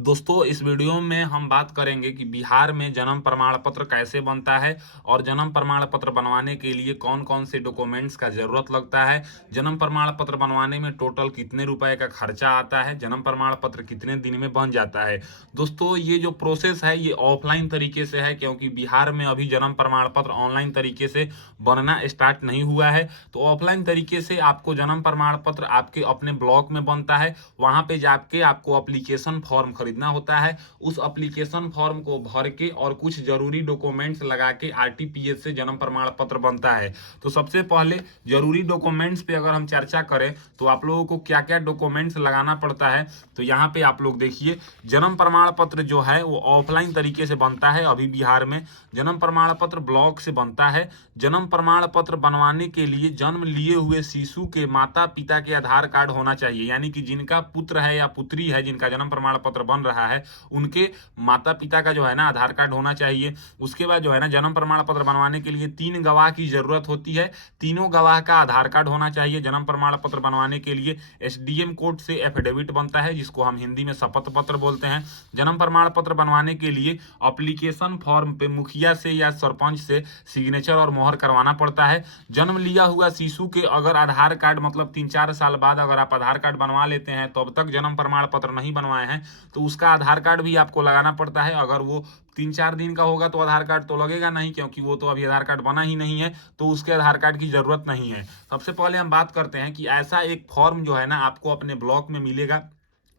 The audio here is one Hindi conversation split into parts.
दोस्तों इस वीडियो में हम बात करेंगे कि बिहार में जन्म प्रमाण पत्र कैसे बनता है और जन्म प्रमाण पत्र बनवाने के लिए कौन कौन से डॉक्यूमेंट्स का जरूरत लगता है। जन्म प्रमाण पत्र बनवाने में टोटल कितने रुपए का खर्चा आता है, जन्म प्रमाण पत्र कितने दिन में बन जाता है। दोस्तों ये जो प्रोसेस है ये ऑफलाइन तरीके से है, क्योंकि बिहार में अभी जन्म प्रमाण पत्र ऑनलाइन तरीके से बनना स्टार्ट नहीं हुआ है। तो ऑफलाइन तरीके से आपको जन्म प्रमाण पत्र आपके अपने ब्लॉक में बनता है। वहां पे जाके आपको अप्लीकेशन फॉर्म खरीदना होता है। उस एप्लीकेशन फॉर्म को भर के और कुछ जरूरी डॉक्यूमेंट्स लगा के आरटीपीएस से जन्म प्रमाण पत्र बनता है। तो सबसे पहले जरूरी डॉक्यूमेंट्स पे अगर हम चर्चा करें तो आप लोगों को क्या क्या डॉक्यूमेंट्स लगाना पड़ता है, तो यहाँ पे आप लोग देखिए जन्म प्रमाण पत्र जो है वो ऑफलाइन तरीके से बनता है। अभी बिहार में जन्म प्रमाण पत्र ब्लॉक से बनता है। जन्म प्रमाण पत्र बनवाने के लिए जन्म लिए हुए शिशु के माता पिता के आधार कार्ड होना चाहिए, यानी कि जिनका पुत्र है या पुत्री है, जिनका जन्म प्रमाण पत्र बन रहा है उनके माता पिता का जो है ना आधार कार्ड होना चाहिए। उसके बाद जो है ना जन्म प्रमाण पत्र बनवाने के लिए 3 गवाह की जरूरत होती है। तीनों गवाह का आधार कार्ड होना चाहिए। जन्म प्रमाण पत्र बनवाने के लिए एसडीएम कोर्ट से एफिडेविट बनता है, जिसको हम हिंदी में शपथ पत्र बोलते हैं। जन्म प्रमाण पत्र बनवाने के लिए एप्लीकेशन फॉर्म पे मुखिया से या सरपंच से सिग्नेचर और मोहर करवाना पड़ता है। जन्म लिया हुआ शिशु के अगर आधार कार्ड मतलब 3-4 साल बाद अगर आप आधार कार्ड बनवा लेते हैं तो अब तक जन्म प्रमाण पत्र नहीं बनवाए हैं तो उसका आधार कार्ड भी आपको लगाना पड़ता है। अगर वो 3-4 दिन का होगा तो आधार कार्ड तो लगेगा नहीं, क्योंकि वो तो अभी आधार कार्ड बना ही नहीं है, तो उसके आधार कार्ड की जरूरत नहीं है। सबसे पहले हम बात करते हैं कि ऐसा एक फॉर्म जो है ना आपको अपने ब्लॉक में मिलेगा।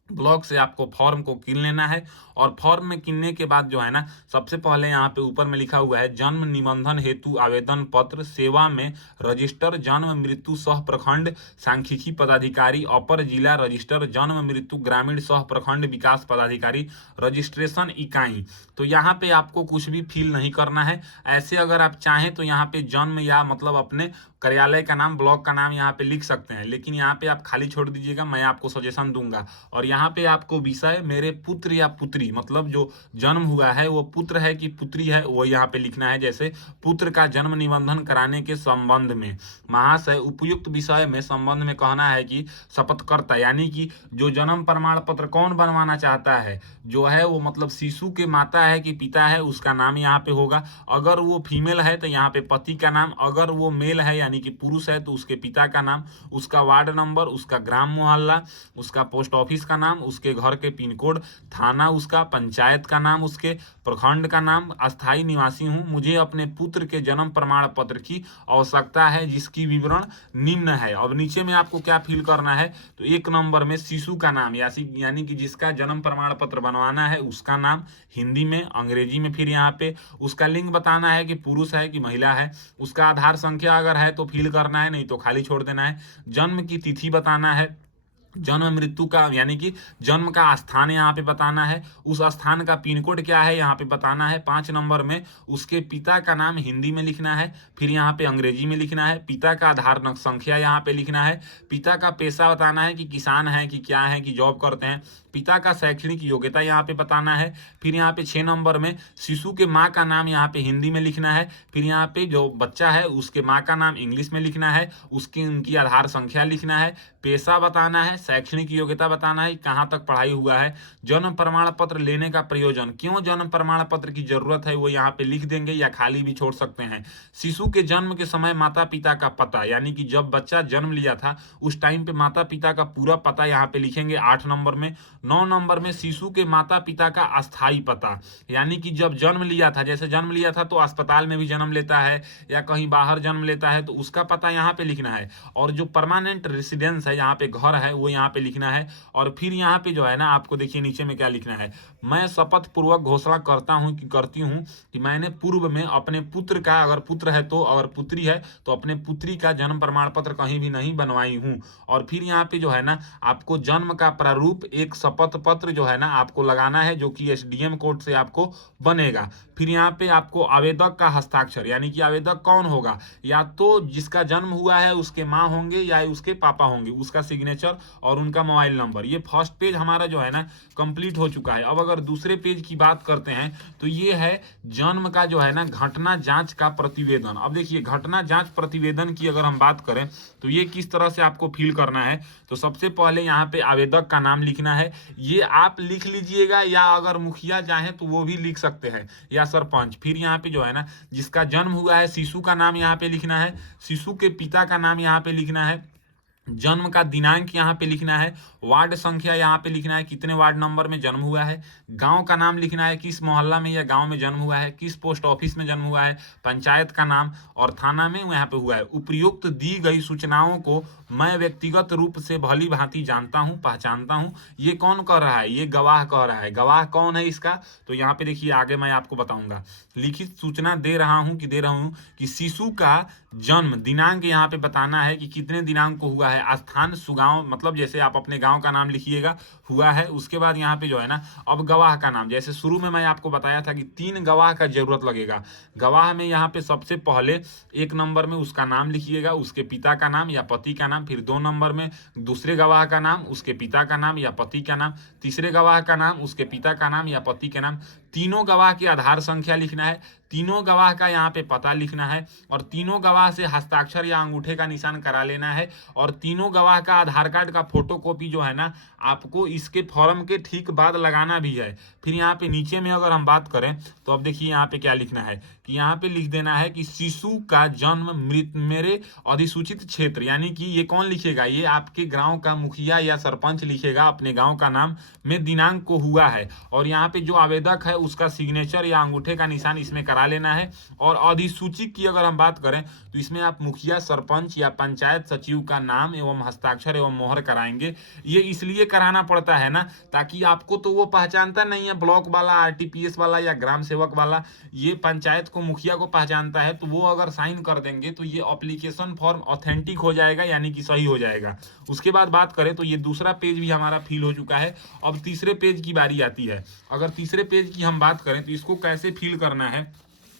ब्लॉक से आपको फॉर्म को कीन लेना है और फॉर्म में कीनने के बाद जो है ना सबसे पहले यहाँ पे ऊपर में लिखा हुआ है जन्म निबंधन हेतु आवेदन पत्र सेवा में रजिस्टर जन्म मृत्यु सह प्रखंड सांख्यिकी पदाधिकारी अपर जिला रजिस्टर जन्म मृत्यु ग्रामीण सह प्रखंड विकास पदाधिकारी रजिस्ट्रेशन इकाई। तो यहाँ पे आपको कुछ भी फिल नहीं करना है। ऐसे अगर आप चाहें तो यहाँ पे जन्म या मतलब अपने कार्यालय का नाम ब्लॉक का नाम यहाँ पे लिख सकते हैं, लेकिन यहाँ पे आप खाली छोड़ दीजिएगा, मैं आपको सजेशन दूंगा। और यहाँ पे आपको विषय मेरे पुत्र या पुत्री मतलब जो जन्म हुआ है वो पुत्र है कि पुत्री है वो यहाँ पे लिखना है। जैसे पुत्र का जन्म निबंधन कराने के संबंध में महाशय उपयुक्त विषय में संबंध में कहना है कि शपथकर्ता, यानी कि जो जन्म प्रमाण पत्र कौन बनवाना चाहता है जो है वो मतलब शिशु के माता है कि पिता है उसका नाम यहाँ पे होगा। अगर वो फीमेल है तो यहाँ पे पति का नाम, अगर वो मेल है यानी कि पुरुष है तो उसके पिता का नाम, उसका वार्ड नंबर, उसका ग्राम मोहल्ला, उसका पोस्ट ऑफिस का नाम, उसके घर के पिन कोड, थाना उसका, पंचायत का नाम, उसके प्रखंड का नाम, अस्थाई निवासी हूं, मुझे अपने पुत्र के जन्म प्रमाण पत्र की आवश्यकता है जिसकी विवरण निम्न है। अब नीचे में आपको क्या फिल करना है, तो 1 नंबर में शिशु का नाम यानी कि जिसका जन्म प्रमाण पत्र बनवाना है उसका नाम हिंदी में, अंग्रेजी में, फिर यहाँ पे उसका लिंग बताना है कि पुरुष है कि महिला है, उसका आधार संख्या अगर है तो फिल करना है, नहीं तो खाली छोड़ देना है। जन्म की तिथि बताना है, जन्म मृत्यु का यानी कि जन्म का स्थान यहाँ पे बताना है, उस स्थान का पिन कोड क्या है यहाँ पे बताना है। 5 नंबर में उसके पिता का नाम हिंदी में लिखना है, फिर यहाँ पे अंग्रेजी में लिखना है। पिता का आधार संख्या यहाँ पे लिखना है। पिता का पेशा बताना है कि किसान है कि क्या है कि जॉब करते हैं। पिता का शैक्षणिक योग्यता यहाँ पे बताना है। फिर यहाँ पे 6 नंबर में शिशु के माँ का नाम यहाँ पे हिंदी में लिखना है। फिर यहाँ पे जो बच्चा है उसके माँ का नाम इंग्लिश में लिखना है, उसकी उनकी आधार संख्या लिखना है, पेशा बताना है, शैक्षणिक योग्यता बताना है कहाँ तक पढ़ाई हुआ है। जन्म प्रमाण पत्र लेने का प्रयोजन, क्यों जन्म प्रमाण पत्र की जरूरत है वो यहाँ पे लिख देंगे या खाली भी छोड़ सकते हैं। शिशु के जन्म के समय माता पिता का पता, यानी कि जब बच्चा जन्म लिया था उस टाइम पे माता पिता का पूरा पता यहाँ पे लिखेंगे 8 नंबर में। 9 नंबर में शिशु के माता पिता का अस्थाई पता, यानी कि जब जन्म लिया था, जैसे जन्म लिया था तो अस्पताल में भी जन्म लेता है या कहीं बाहर जन्म लेता है तो उसका पता यहाँ पे लिखना है। और जो परमानेंट रेसिडेंस है यहाँ पे घर है वो यहाँ पे लिखना है। और फिर यहाँ पे जो है ना आपको देखिए नीचे में क्या लिखना है, मैं शपथ पूर्वक घोषणा करता हूँ कि करती हूँ कि मैंने पूर्व में अपने पुत्र का, अगर पुत्र है तो, अगर पुत्री है तो अपने पुत्री का जन्म प्रमाण पत्र कहीं भी नहीं बनवाई हूँ। और फिर यहाँ पे जो है ना आपको जन्म का प्रारूप एक शपथ पत्र जो है ना आपको लगाना है, जो कि एसडीएम कोर्ट से आपको बनेगा। फिर यहाँ पे आपको आवेदक का हस्ताक्षर, यानी कि आवेदक कौन होगा, या तो जिसका जन्म हुआ है उसके माँ होंगे या उसके पापा होंगे, उसका सिग्नेचर और उनका मोबाइल नंबर। ये फर्स्ट पेज हमारा जो है ना कंप्लीट हो चुका है। अब अगर दूसरे पेज की बात करते हैं तो ये है जन्म का जो है ना घटना जांच का प्रतिवेदन। अब देखिए घटना जांच प्रतिवेदन की अगर हम बात करें तो ये किस तरह से आपको फिल करना है, तो सबसे पहले यहाँ पे आवेदक का नाम लिखना है, ये आप लिख लीजिएगा, या अगर मुखिया चाहे तो वो भी लिख सकते हैं, या सरपंच। फिर यहाँ पे जो है ना जिसका जन्म हुआ है शिशु का नाम यहाँ पे लिखना है, शिशु के पिता का नाम यहाँ पे लिखना है, जन्म का दिनांक यहाँ पे लिखना है, वार्ड संख्या यहाँ पे लिखना है, कितने वार्ड नंबर में जन्म हुआ है, गांव का नाम लिखना है, किस मोहल्ला में या गांव में जन्म हुआ है, किस पोस्ट ऑफिस में जन्म हुआ है, पंचायत का नाम और थाना में यहाँ पे हुआ है। उपयुक्त दी गई सूचनाओं को मैं व्यक्तिगत रूप से भली भांति जानता हूँ, पहचानता हूँ। ये कौन कह रहा है? ये गवाह कह रहा है। गवाह कौन है इसका? तो यहाँ पे देखिए आगे मैं आपको बताऊंगा। लिखित सूचना दे रहा हूँ कि शिशु का जन्म दिनांक यहाँ पे बताना है कि कितने दिनांक को हुआ है, स्थान सुगांव, मतलब जैसे आप अपने गांव का नाम लिखिएगा, हुआ है। उसके बाद यहाँ पे जो है ना अब गवाह का नाम, जैसे शुरू में मैं आपको बताया था कि 3 गवाह का जरूरत लगेगा। गवाह में यहाँ पे सबसे पहले 1 नंबर में उसका नाम लिखिएगा, उसके पिता का नाम या पति का नाम, फिर 2 नंबर में दूसरे गवाह का नाम, उसके पिता का नाम या पति का नाम, तीसरे गवाह का नाम, उसके पिता का नाम या पति के नाम, तीनों गवाह की आधार संख्या लिखना है, तीनों गवाह का यहाँ पे पता लिखना है, और तीनों गवाह से हस्ताक्षर या अंगूठे का निशान करा लेना है, और तीनों गवाह का आधार कार्ड का फोटोकॉपी जो है ना आपको इसके फॉर्म के ठीक बाद लगाना भी है। फिर यहाँ पे नीचे में अगर हम बात करें तो अब देखिए यहाँ पे क्या लिखना है कि यहाँ पे लिख देना है कि शिशु का जन्म मेरे अधिसूचित क्षेत्र, यानी कि ये कौन लिखेगा? ये आपके गांव का मुखिया या सरपंच लिखेगा अपने गांव का नाम में दिनांक को हुआ है, और यहाँ पे जो आवेदक है उसका सिग्नेचर या अंगूठे का निशान इसमें करा लेना है। और अधिसूची की अगर हम बात करें तो इसमें आप मुखिया, सरपंच या पंचायत सचिव का नाम एवं हस्ताक्षर एवं मोहर कराएंगे। ये इसलिए कराना पड़ता है ना ताकि आपको तो वो पहचानता नहीं है, ब्लॉक वाला, आरटीपीएस वाला या ग्राम सेवक वाला, ये पंचायत को, मुखिया को पहचानता है, तो वो अगर साइन कर देंगे तो ये एप्लीकेशन फॉर्म ऑथेंटिक हो जाएगा, यानी कि सही हो जाएगा। उसके बाद बात करें तो ये दूसरा पेज भी हमारा फिल हो चुका है। अब तीसरे पेज की बारी आती है। अगर तीसरे पेज की हम बात करें तो इसको कैसे फिल करना है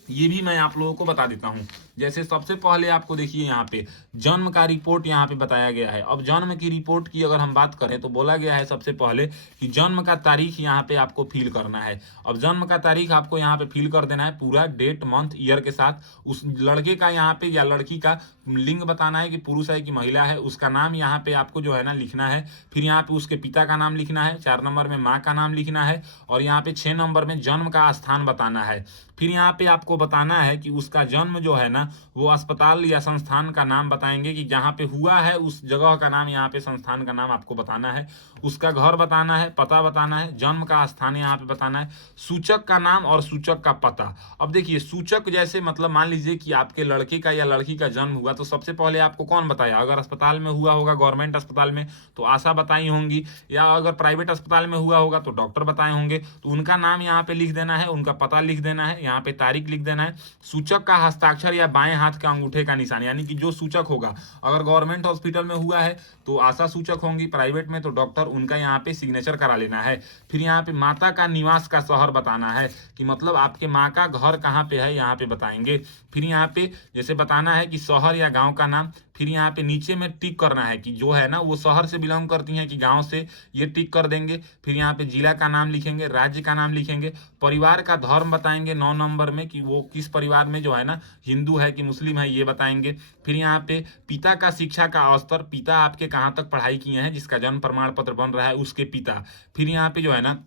ये भी मैं आप लोगों को बता देता हूं। जैसे सबसे पहले आपको देखिए यहाँ पे जन्म का रिपोर्ट यहाँ पे बताया गया है। अब जन्म की रिपोर्ट की अगर हम बात करें तो बोला गया है सबसे पहले कि जन्म का तारीख यहाँ पे आपको फिल करना है। अब जन्म का तारीख आपको यहाँ पे फिल कर देना है पूरा डेट, मंथ, ईयर के साथ। उस लड़के का यहाँ पे या लड़की का लिंग बताना है कि पुरुष है कि महिला है, उसका नाम यहाँ पे आपको जो है ना लिखना है। फिर यहाँ पे उसके पिता का नाम लिखना है, 4 नंबर में माँ का नाम लिखना है, और यहाँ पे 6 नंबर में जन्म का स्थान बताना है। फिर यहाँ पे आपको बताना है कि उसका जन्म जो है ना वो अस्पताल या संस्थान का नाम बताएंगे कि जहाँ पे हुआ है उस जगह का नाम, यहाँ पे संस्थान का नाम आपको बताना है। उसका घर बताना है, पता बताना है, जन्म का स्थान यहाँ पे बताना है, सूचक का नाम और सूचक का पता। अब देखिए सूचक जैसे मतलब मान लीजिए कि आपके लड़के का या लड़की का जन्म हुआ तो सबसे पहले आपको कौन बताया? अगर अस्पताल में हुआ होगा, गवर्नमेंट अस्पताल में, तो आशा बताई होंगी, या अगर प्राइवेट अस्पताल में हुआ होगा तो डॉक्टर बताए होंगे। तो उनका नाम यहाँ पे लिख देना है, उनका पता लिख देना है, यहाँ पे तारीख लिख देना है। सूचक का हस्ताक्षर या बाएं हाथ का अंगूठे का निशान, यानी कि जो सूचक होगा, अगर गवर्नमेंट हॉस्पिटल में हुआ है तो आशा सूचक होंगी, प्राइवेट में तो डॉक्टर, उनका यहाँ पे सिग्नेचर करा लेना है। फिर यहाँ पे माता का निवास का शहर बताना है कि मतलब आपके माँ का घर कहाँ पे है, यहाँ पे बताएंगे। फिर यहाँ पे जैसे बताना है कि शहर या गांव का नाम। फिर यहाँ पे नीचे में टिक करना है कि जो है ना वो शहर से बिलोंग करती हैं कि गांव से, ये टिक कर देंगे। फिर यहाँ पे जिला का नाम लिखेंगे, राज्य का नाम लिखेंगे, परिवार का धर्म बताएंगे 9 नंबर में कि वो किस परिवार में जो है ना हिंदू है कि मुस्लिम है, ये बताएंगे। फिर यहाँ पे पिता का शिक्षा का स्तर, पिता आपके कहाँ तक पढ़ाई किए हैं, जिसका जन्म प्रमाण पत्र बन रहा है, उसके पिता। फिर यहाँ पे जो है ना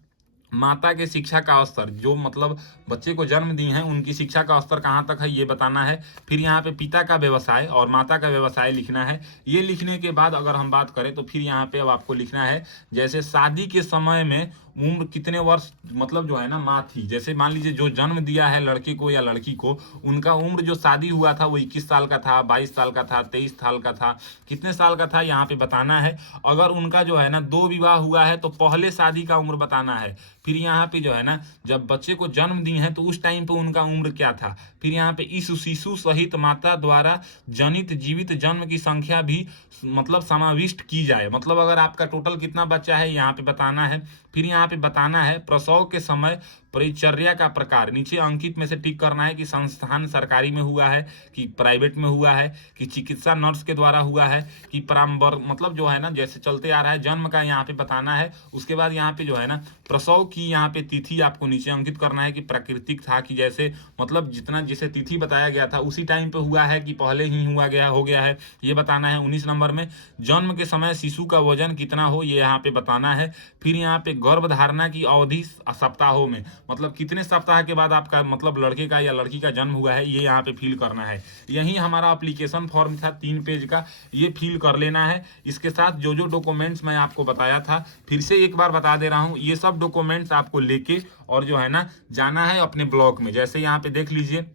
माता के शिक्षा का स्तर, जो मतलब बच्चे को जन्म दी हैं उनकी शिक्षा का स्तर कहाँ तक है, ये बताना है। फिर यहाँ पे पिता का व्यवसाय और माता का व्यवसाय लिखना है। ये लिखने के बाद अगर हम बात करें तो फिर यहाँ पे अब आपको लिखना है जैसे शादी के समय में उम्र कितने वर्ष मतलब जो है ना माँ थी। जैसे मान लीजिए जो जन्म दिया है लड़के को या लड़की को, उनका उम्र जो शादी हुआ था वो 21 साल का था, 22 साल का था, 23 साल का था, कितने साल का था यहाँ पे बताना है। अगर उनका जो है ना 2 विवाह हुआ है तो पहले शादी का उम्र बताना है। फिर यहाँ पे जो है ना जब बच्चे को जन्म दी है तो उस टाइम पे उनका उम्र क्या था। फिर यहाँ पे इस शिशु सहित माता द्वारा जनित जीवित जन्म की संख्या भी मतलब समाविष्ट की जाए, मतलब अगर आपका टोटल कितना बच्चा है यहाँ पे बताना है। फिर यहाँ पे बताना है प्रसव के समय परिचर्या का प्रकार नीचे अंकित में से टिक करना है कि संस्थान सरकारी में हुआ है कि प्राइवेट में हुआ है कि चिकित्सा नर्स के द्वारा हुआ है कि परामर्श, मतलब जो है ना जैसे चलते आ रहा है, जन्म का यहाँ पे बताना है। उसके बाद यहाँ पे जो है ना प्रसव की यहाँ पे तिथि आपको नीचे अंकित करना है कि प्राकृतिक था कि जैसे मतलब जितना जैसे तिथि बताया गया था उसी टाइम पे हुआ है कि पहले ही हो गया है, ये बताना है। 19 नंबर में जन्म के समय शिशु का वजन कितना हो, ये यहाँ पे बताना है। फिर यहाँ पे गर्भधारणा की अवधि सप्ताहों में, मतलब कितने सप्ताह के बाद आपका मतलब लड़के का या लड़की का जन्म हुआ है, ये यहाँ पे फिल करना है। यही हमारा एप्लीकेशन फॉर्म था 3 पेज का, ये फिल कर लेना है। इसके साथ जो जो डॉक्यूमेंट्स मैं आपको बताया था फिर से एक बार बता दे रहा हूँ, ये सब डॉक्यूमेंट्स आपको लेके और जो है ना जाना है अपने ब्लॉक में। जैसे यहाँ पे देख लीजिए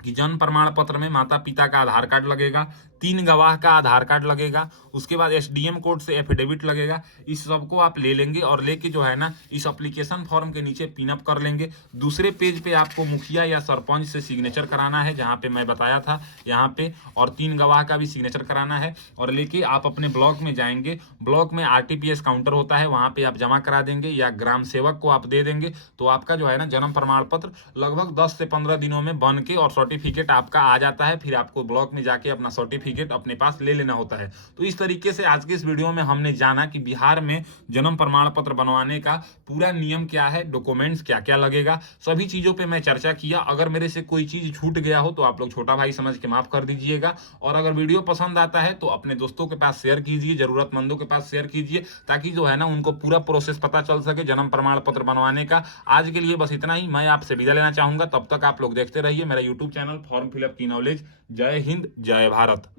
कि जन्म प्रमाण पत्र में माता पिता का आधार कार्ड लगेगा, 3 गवाह का आधार कार्ड लगेगा, उसके बाद एसडीएम कोर्ट से एफिडेविट लगेगा। इस सबको आप ले लेंगे और लेके जो है ना इस एप्लीकेशन फॉर्म के नीचे पिनअप कर लेंगे। दूसरे पेज पे आपको मुखिया या सरपंच से सिग्नेचर कराना है, जहाँ पे मैं बताया था यहाँ पे, और 3 गवाह का भी सिग्नेचर कराना है। और लेके आप अपने ब्लॉक में जाएंगे, ब्लॉक में आरटीपीएस काउंटर होता है, वहाँ पे आप जमा करा देंगे या ग्राम सेवक को आप दे देंगे, तो आपका जो है ना जन्म प्रमाण पत्र लगभग 10 से 15 दिनों में बन के और सर्टिफिकेट आपका आ जाता है। फिर आपको ब्लॉक में जाके अपना सर्टिफिकेट अपने पास ले लेना होता है। तो इस तरीके से आज के इस वीडियो में हमने जाना कि बिहार में जन्म प्रमाण पत्र बनवाने का पूरा नियम क्या है, डॉक्यूमेंट्स क्या क्या लगेगा, सभी चीजों पे मैं चर्चा किया। अगर मेरे से कोई चीज छूट गया हो तो आप लोग छोटा भाई समझ के माफ कर दीजिएगा। और अगर वीडियो पसंद आता है तो अपने दोस्तों के पास शेयर कीजिए, जरूरतमंदों के पास शेयर कीजिए, ताकि जो है ना उनको पूरा प्रोसेस पता चल सके जन्म प्रमाण पत्र बनवाने का। आज के लिए बस इतना ही, मैं आपसे विदा लेना चाहूंगा। तब तक आप लोग देखते रहिए मेरा यूट्यूब चैनल फॉर्म फिलअप की नॉलेज। जय हिंद, जय भारत।